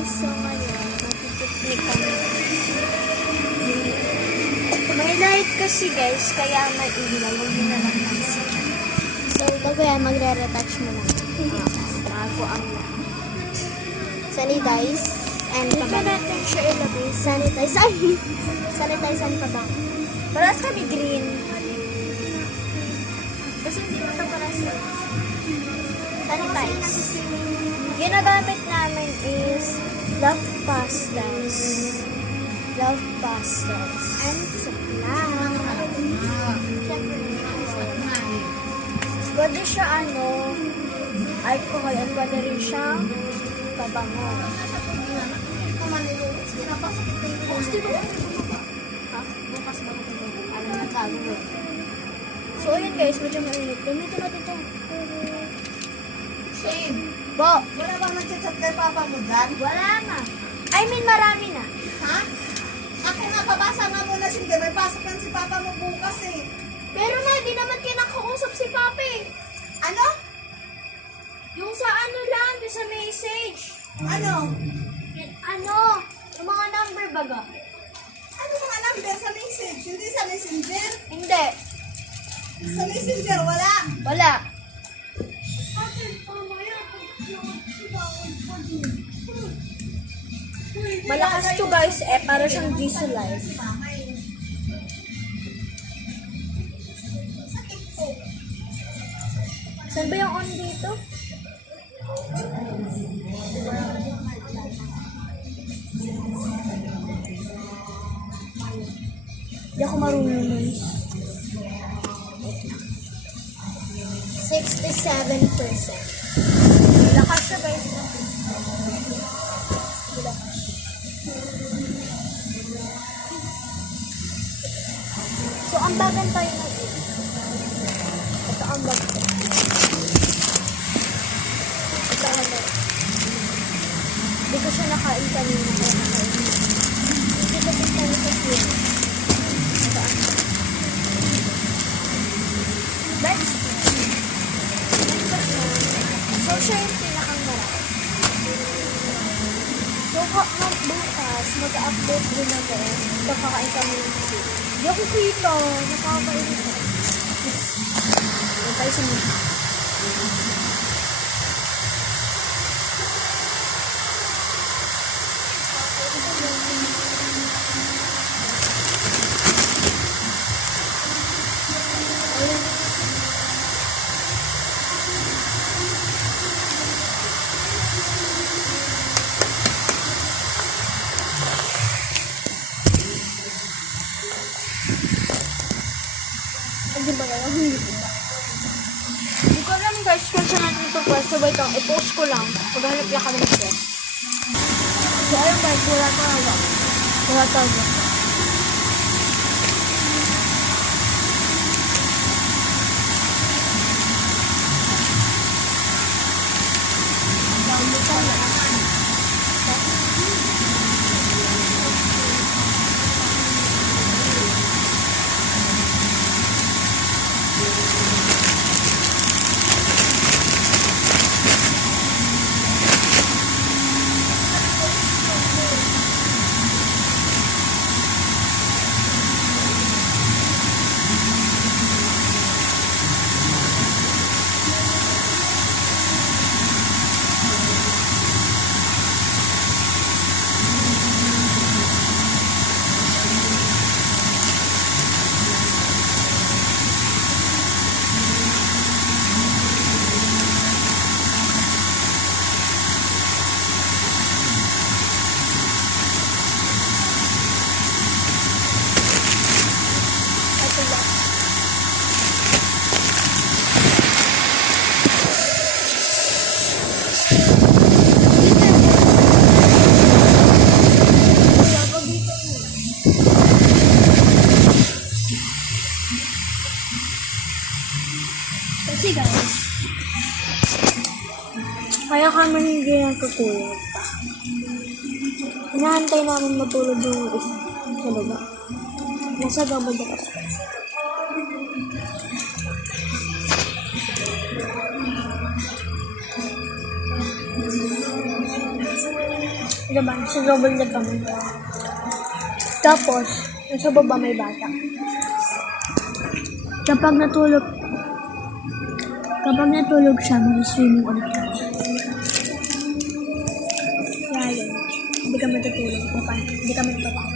guys, so ngayon, magpipiknik kami. May light kasi guys, kaya may ilaw, huwag nyo na lang pansin. So, bago yan, magre-retouch mo lang. Bago ang sanitize. And hindi pa natin siya ilagay. Sanitize. Ay! Sanitize and pabango. Paras kami green. Kasi hindi mo ito paras sanitize. Ginagamit namin is Love Pastels. Love Pastels. And supply. Pwede siya alcohol and pwede rin siya pabango. So, yun guys, medyo mainit. Gamitin natin ito. Shane, Bo! wala bang nagchat-chat kay Papa mo dyan? Wala na. I mean, marami na. Ha? Ako nga, pabasa nga muna sige. May pasok yan si Papa mo bukas eh. Pero nga, di naman kinakausap si Papi. Ano? Yung sa lang, yung sa message. Ano? Yung mga number baga. Ano mga number sa message? Hindi sa messenger? Hindi. Sa messenger, wala. Wala. Malakas to guys para siyang diesel life. Saan ba yung on dito? Hindi ako marunong nun. 67%. Lakas siya guys. So, ang bagan tayo na ito. Ito ang bag ko. Ito ang bag. Hindi ko siya nakain kanina. Kaya nakain mo. Hindi ko tingnan ito siya. Ito ang bag. That's it. So, siya yung pinakang marami. So, bukas, mag-update din ako. Pagkakain kami yung food. Hindi ako kita. Nakakain ko. Huwag tayo sa mga. Hindi ba kayo? Hindi ko alam guys kung saan natin ito pwesto ba ito. I-post ko lang. Paghalap lang kami ng pwesto. So ayun guys, wala talaga. Wala talaga. Dami talaga. Kasi guys, kaya kami hindi natutulog pa. Inaantay namin matulog yung isa sa baba. Nasa gabag ako. Diba? Sa double deck kami. Tapos, yung sa baba may bata. Kapag natulog siya, mag-swimming ulit siya. Kaya yun, hindi kami tutulog. Hindi kami tutulog.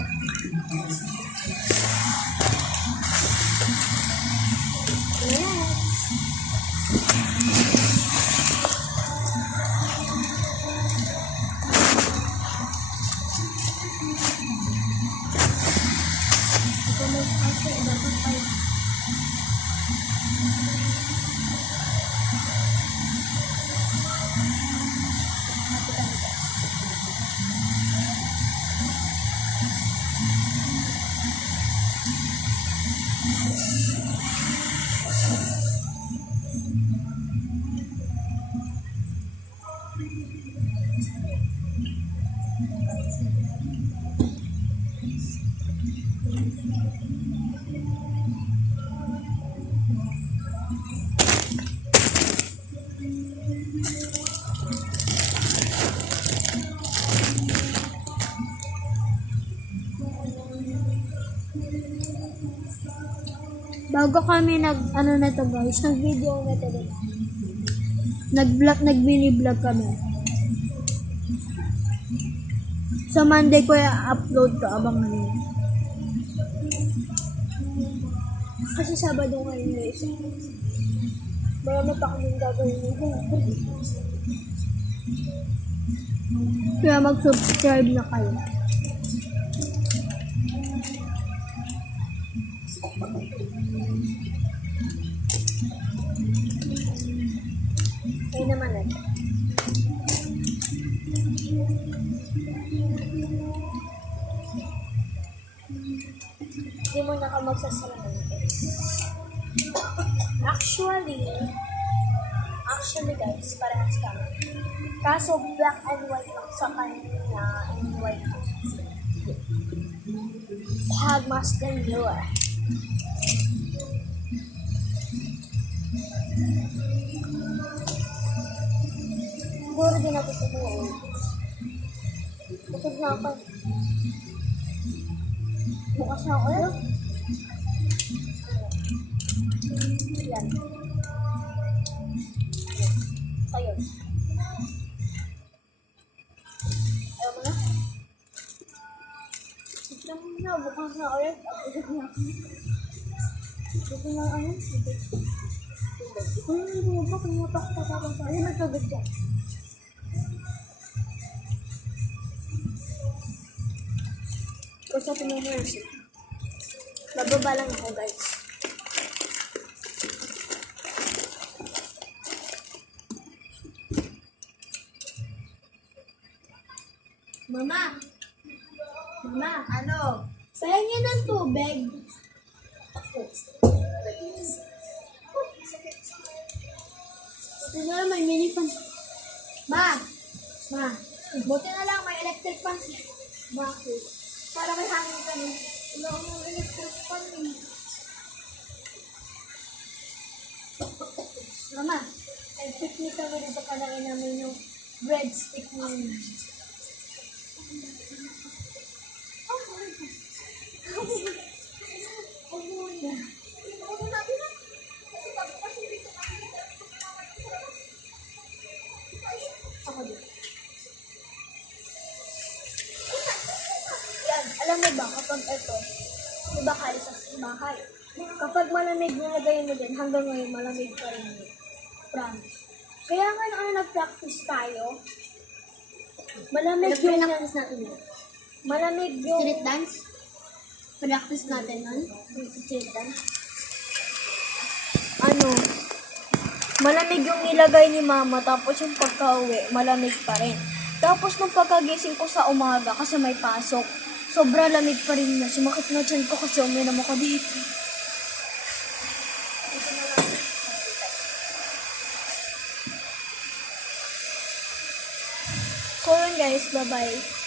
Bago kami na to guys, nag-video na to guys. Nag-mini-vlog kami. Sa Monday ko i-upload to, abangan niyo. Kasi Sabado ngayon guys. Marami pa kaming gagawin nito. Kaya mag-subscribe na kayo. Ayun naman eh. Hindi mo na ka magsasalaman guys. Actually guys, parehas kami. Kaso black and white lang sa kanya and white. Pagmas ng lure. Siguro din natin tumuloy. Busog na ako. Bukas na ako yun. Yan. Ayun. Ayaw mo na? Tignan mo na. Bukas na ako yun. Busog na ako. Busog na ano? Kung hindi mo ba, kung mapak-tatakang pa. Ayun, nagtagod dyan. Kasi ito mo na siya. Bababa lang ako guys. Mama! Mama! Ano? Sayang yan ng tubig. Ito na may mini fan. Ma! Ma! Buti na lang may electric fan siya. Bakit? Para may hangin kami. Wala akong electric fan eh. Mama! Nag-picnic kami dito kalain namin yung breadstick namin. Yan, alam mo ba kapag ito, diba kayo sa bahay, kapag malamig nilagay mo din, hanggang ngayon malamig pa rin yun. Promise. Kaya nga nag-practice tayo, malamig yung Practice natin yun. malamig yung Street dance? Practice natin nun? street dance. Malamig yung nilagay ni mama, tapos yung pagka-uwi, malamig pa rin. Tapos nung pagkagising ko sa umaga, kasi may pasok, sobra lamig pa rin na. Sumakit na dyan ko kasi uminom ako dito. So yun guys, bye-bye.